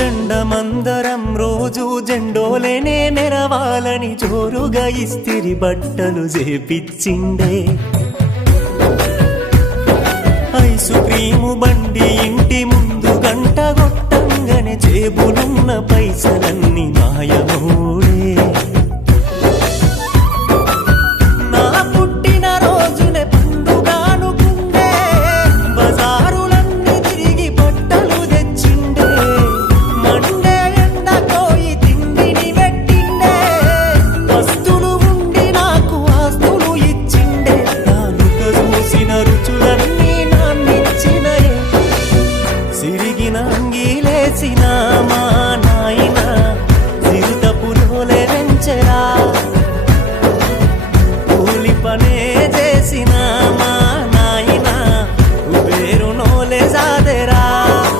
జెండమందరం రోజు జెండోలేనే మెరవాలని జోరుగా ఇస్తిరి బట్టలు చేపిచ్చిండే ఐసు క్రీము బండి ఇంటి ముందు గంట కొట్టంగానే జేబులున్న పైసలన్నీ మాయమూడే నా పుట్టిన రోజునే పండుగ అనుకుండే బజారులన్నీ తిరిగి బట్టలు తెచ్చిండే మండే ఎండకోయి తిండిని పెట్టిండే వస్తులు ఉండి నాకు ఆస్తులు ఇచ్చిండే నాలుక చూసిన రుచులన్నీ నాన్నిచ్చినయే సిరిగిన అంగీలేసిన